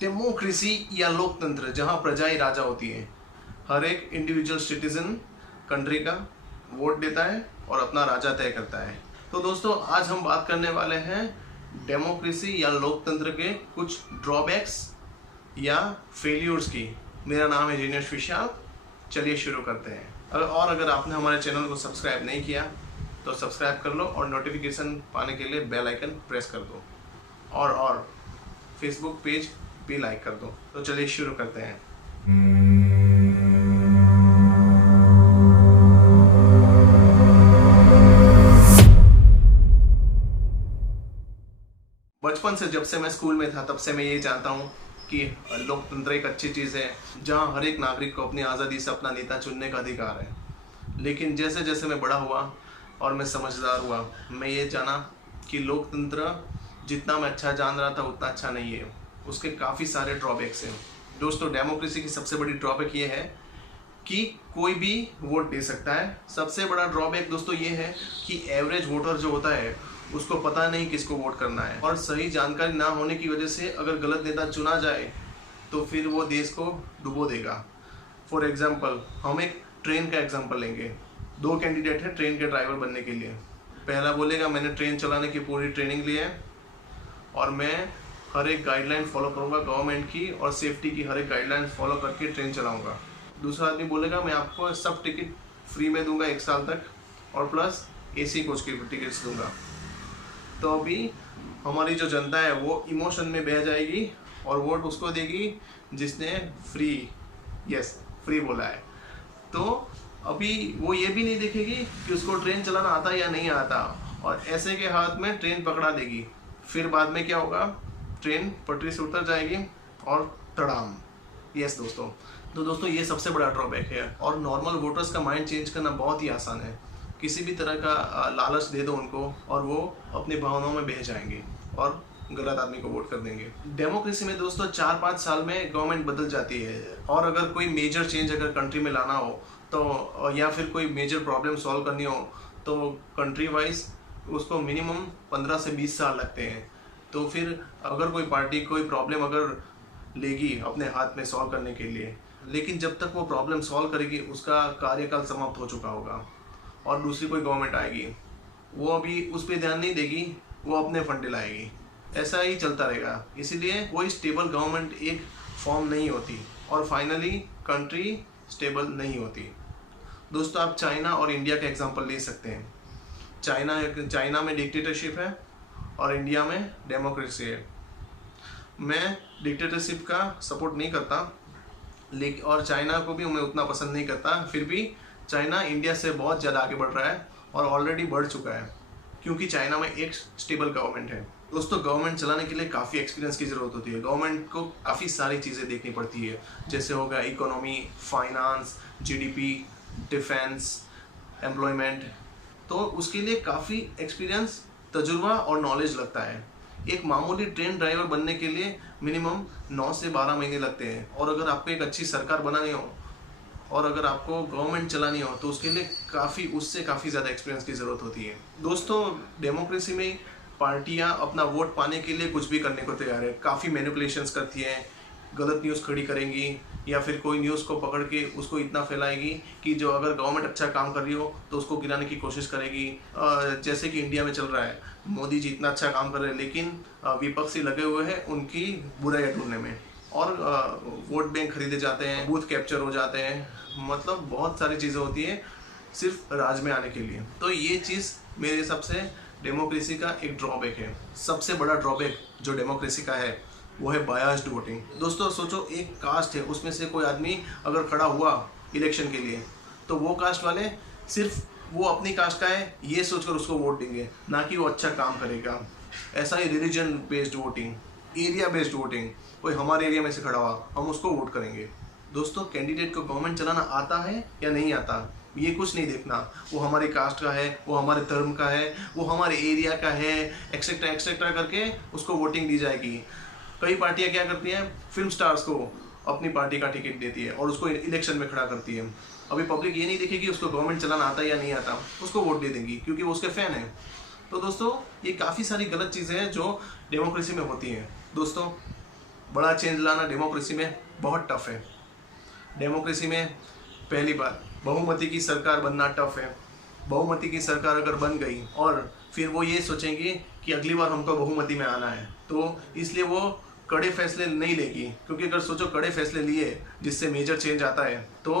Democracy या लोकतंत्र जहां प्रजा ही राजा होती है। हर एक इंडिविजुअल सिटीजन कंट्री का वोट देता है और अपना राजा तय करता है। तो दोस्तों आज हम बात करने वाले हैं डेमोक्रेसी या लोकतंत्र के कुछ ड्रॉबैक्स या फेल्यूर्स की। मेरा नाम है जिनेश विशाल। चलिए शुरू करते हैं। अगर आपने हमारे चैनल को सब्सक्राइब नहीं किया तो सब्सक्राइब कर लो और नोटिफिकेशन पाने के लिए बेल आइकन प्रेस कर दो और फेसबुक पेज भी लाइक कर दो। तो चलिए शुरू करते हैं। बचपन से जब से मैं स्कूल में था तब से मैं ये जानता हूँ कि लोकतंत्र एक अच्छी चीज़ है जहाँ हर एक नागरिक को अपनी आज़ादी से अपना नेता चुनने का अधिकार है। लेकिन जैसे जैसे मैं बड़ा हुआ और मैं समझदार हुआ, मैं ये जाना कि लोकतंत्र जितना मैं अच्छा जान रहा था उतना अच्छा नहीं है। उसके काफ़ी सारे ड्रॉबैक्स हैं। दोस्तों डेमोक्रेसी की सबसे बड़ी ड्रॉबैक ये है कि कोई भी वोट दे सकता है। सबसे बड़ा ड्रॉबैक दोस्तों ये है कि एवरेज वोटर जो होता है उसको पता नहीं किसको वोट करना है, और सही जानकारी ना होने की वजह से अगर गलत नेता चुना जाए तो फिर वो देश को डुबो देगा। फॉर एग्जाम्पल हम एक ट्रेन का एग्जाम्पल लेंगे। दो कैंडिडेट हैं ट्रेन के ड्राइवर बनने के लिए। पहला बोलेगा मैंने ट्रेन चलाने की पूरी ट्रेनिंग ली है और मैं हर एक गाइडलाइन फॉलो करूँगा गवर्नमेंट की, और सेफ्टी की हर एक गाइडलाइन फॉलो करके ट्रेन चलाऊँगा। दूसरा आदमी बोलेगा मैं आपको सब टिकट फ्री में दूंगा 1 साल तक और प्लस AC कोच की टिकट्स दूंगा। तो अभी हमारी जो जनता है वो इमोशन में बह जाएगी और वोट उसको देगी जिसने फ्री बोला है। तो अभी वो ये भी नहीं देखेगी कि उसको ट्रेन चलाना आता या नहीं आता, और ऐसे के हाथ में ट्रेन पकड़ा देगी। फिर बाद में क्या होगा, ट्रेन पटरी से उतर जाएगी और तड़ाम। दोस्तों तो दोस्तों ये सबसे बड़ा ड्रॉबैक है। और नॉर्मल वोटर्स का माइंड चेंज करना बहुत ही आसान है। किसी भी तरह का लालच दे दो उनको और वो अपनी भावनाओं में बह जाएंगे और गलत आदमी को वोट कर देंगे। डेमोक्रेसी में दोस्तों 4-5 साल में गवर्नमेंट बदल जाती है, और अगर कोई मेजर चेंज अगर कंट्री में लाना हो तो या फिर कोई मेजर प्रॉब्लम सॉल्व करनी हो तो कंट्री वाइज उसको मिनिमम 15 से 20 साल लगते हैं। तो फिर अगर कोई पार्टी कोई प्रॉब्लम अगर लेगी अपने हाथ में सॉल्व करने के लिए, लेकिन जब तक वो प्रॉब्लम सॉल्व करेगी उसका कार्यकाल समाप्त हो चुका होगा और दूसरी कोई गवर्नमेंट आएगी, वो अभी उस पर ध्यान नहीं देगी, वो अपने फंडे लाएगी। ऐसा ही चलता रहेगा। इसीलिए कोई स्टेबल गवर्नमेंट एक फॉर्म नहीं होती और फाइनली कंट्री स्टेबल नहीं होती। दोस्तों आप चाइना और इंडिया का एग्जांपल ले सकते हैं। चाइना में डिक्टेटरशिप है और इंडिया में डेमोक्रेसी है। मैं डिक्टेटरशिप का सपोर्ट नहीं करता, लेकिन और चाइना को भी मैं उतना पसंद नहीं करता। फिर भी चाइना इंडिया से बहुत ज़्यादा आगे बढ़ रहा है और ऑलरेडी बढ़ चुका है, क्योंकि चाइना में एक स्टेबल गवर्नमेंट है। दोस्तों गवर्नमेंट चलाने के लिए काफ़ी एक्सपीरियंस की ज़रूरत होती है। गवर्नमेंट को काफ़ी सारी चीज़ें देखनी पड़ती है, जैसे होगा economy, finance, GDP, defence, employment. तो उसके लिए काफ़ी एक्सपीरियंस, तजुर्बा और नॉलेज लगता है। एक मामूली ट्रेन ड्राइवर बनने के लिए मिनिमम 9 से 12 महीने लगते हैं, और अगर आपको एक अच्छी सरकार बनानी हो और अगर आपको गवर्नमेंट चलानी हो तो उसके लिए उससे काफ़ी ज़्यादा एक्सपीरियंस की ज़रूरत होती है। दोस्तों डेमोक्रेसी में पार्टियां अपना वोट पाने के लिए कुछ भी करने को तैयार है। काफ़ी मैनिपुलेशंस करती हैं, गलत न्यूज़ खड़ी करेंगी या फिर कोई न्यूज़ को पकड़ के उसको इतना फैलाएगी कि जो अगर गवर्नमेंट अच्छा काम कर रही हो तो उसको गिराने की कोशिश करेगी। जैसे कि इंडिया में चल रहा है, मोदी जी इतना अच्छा काम कर रहे हैं लेकिन विपक्षी लगे हुए हैं उनकी बुराई ढूंढने में, और वोट बैंक खरीदे जाते हैं, बूथ कैप्चर हो जाते हैं, मतलब बहुत सारी चीज़ें होती है सिर्फ राज में आने के लिए। तो ये चीज़ मेरे हिसाब से डेमोक्रेसी का एक ड्रॉबैक है। सबसे बड़ा ड्रॉबैक जो डेमोक्रेसी का है वो है बायस्ड वोटिंग। दोस्तों सोचो एक कास्ट है, उसमें से कोई आदमी अगर खड़ा हुआ इलेक्शन के लिए तो वो कास्ट वाले सिर्फ वो अपनी कास्ट का है ये सोचकर उसको वोट देंगे, ना कि वो अच्छा काम करेगा। ऐसा ही religion based voting, area based voting, कोई हमारे एरिया में से खड़ा हुआ हम उसको वोट करेंगे। दोस्तों कैंडिडेट को गवर्नमेंट चलाना आता है या नहीं आता ये कुछ नहीं देखना, वो हमारे कास्ट का है, वो हमारे धर्म का है, वो हमारे एरिया का है, एक्सेट्रा एक्सेट्रा करके उसको वोटिंग दी जाएगी। कई पार्टियां क्या करती हैं, फिल्म स्टार्स को अपनी पार्टी का टिकट देती है और उसको इलेक्शन में खड़ा करती है। अभी पब्लिक ये नहीं देखेगी उसको गवर्नमेंट चलाना आता है या नहीं आता, उसको वोट दे देंगी क्योंकि वो उसके फैन है। तो दोस्तों ये काफ़ी सारी गलत चीज़ें हैं जो डेमोक्रेसी में होती हैं। दोस्तों बड़ा चेंज लाना डेमोक्रेसी में बहुत टफ है। डेमोक्रेसी में पहली बात बहुमती की सरकार बनना टफ है। बहुमती की सरकार अगर बन गई और फिर वो ये सोचेंगे कि अगली बार हमको बहुमती में आना है, तो इसलिए वो कड़े फैसले नहीं लेगी, क्योंकि अगर सोचो कड़े फैसले लिए जिससे मेजर चेंज आता है तो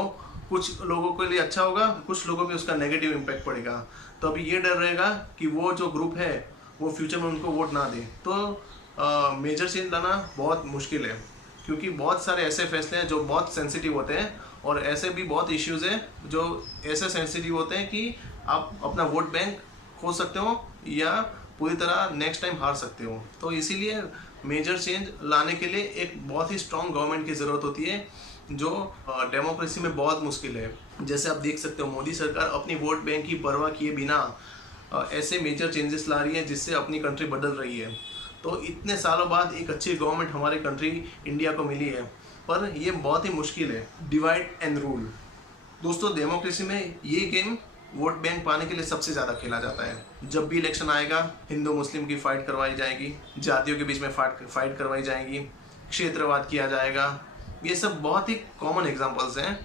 कुछ लोगों के लिए अच्छा होगा, कुछ लोगों में उसका नेगेटिव इम्पैक्ट पड़ेगा। तो अभी ये डर रहेगा कि वो जो ग्रुप है वो फ्यूचर में उनको वोट ना दे, तो मेजर चेंज लाना बहुत मुश्किल है, क्योंकि बहुत सारे ऐसे फैसले हैं जो बहुत सेंसिटिव होते हैं और ऐसे भी बहुत इश्यूज हैं जो ऐसे सेंसिटिव होते हैं कि आप अपना वोट बैंक खो सकते हो या पूरी तरह नेक्स्ट टाइम हार सकते हो। तो इसीलिए मेजर चेंज लाने के लिए एक बहुत ही स्ट्रॉन्ग गवर्नमेंट की ज़रूरत होती है, जो डेमोक्रेसी में बहुत मुश्किल है। जैसे आप देख सकते हो मोदी सरकार अपनी वोट बैंक की परवाह किए बिना ऐसे मेजर चेंजेस ला रही है जिससे अपनी कंट्री बदल रही है। तो इतने सालों बाद एक अच्छी गवर्नमेंट हमारे कंट्री इंडिया को मिली है, पर ये बहुत ही मुश्किल है। Divide and rule. दोस्तों डेमोक्रेसी में ये गेम वोट बैंक पाने के लिए सबसे ज़्यादा खेला जाता है। जब भी इलेक्शन आएगा हिंदू मुस्लिम की फाइट करवाई जाएगी, जातियों के बीच में फाइट करवाई जाएगी, क्षेत्रवाद किया जाएगा। ये सब बहुत ही कॉमन एग्जांपल्स हैं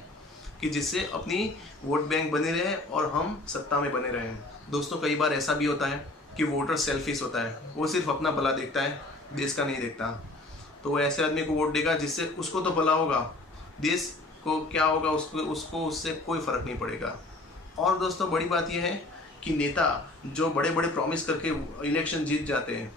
कि जिससे अपनी वोट बैंक बने रहे और हम सत्ता में बने रहें। दोस्तों कई बार ऐसा भी होता है कि वोटर सेल्फिश होता है, वो सिर्फ अपना भला देखता है, देश का नहीं देखता। तो वो ऐसे आदमी को वोट देगा जिससे उसको तो भला होगा, देश को क्या होगा उसको उससे कोई फ़र्क नहीं पड़ेगा। और दोस्तों बड़ी बात यह है कि नेता जो बड़े बड़े प्रॉमिस करके इलेक्शन जीत जाते हैं,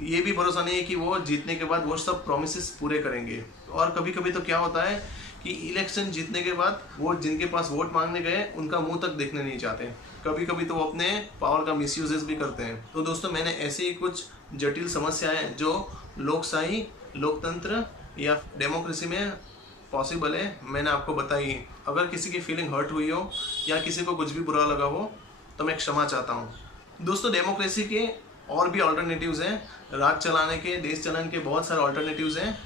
ये भी भरोसा नहीं है कि वो जीतने के बाद वो सब प्रॉमिसेस पूरे करेंगे। और कभी कभी तो क्या होता है कि इलेक्शन जीतने के बाद वो जिनके पास वोट मांगने गए उनका मुंह तक देखने नहीं चाहते। कभी कभी तो वो अपने पावर का मिसयूजेस भी करते हैं। तो दोस्तों मैंने ऐसे ही कुछ जटिल समस्याएं जो लोकशाही, लोकतंत्र या डेमोक्रेसी में पॉसिबल है, मैंने आपको बताई। अगर किसी की फीलिंग हर्ट हुई हो या किसी को कुछ भी बुरा लगा हो तो मैं क्षमा चाहता हूँ। दोस्तों डेमोक्रेसी के और भी अल्टरनेटिव्स हैं, राज चलाने के, देश चलाने के बहुत सारे अल्टरनेटिव्स हैं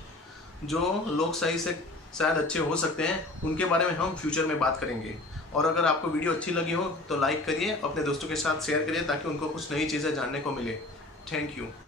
जो लोकशाही से शायद अच्छे हो सकते हैं। उनके बारे में हम फ्यूचर में बात करेंगे। और अगर आपको वीडियो अच्छी लगी हो तो लाइक करिए, अपने दोस्तों के साथ शेयर करिए ताकि उनको कुछ नई चीज़ें जानने को मिले। Thank you.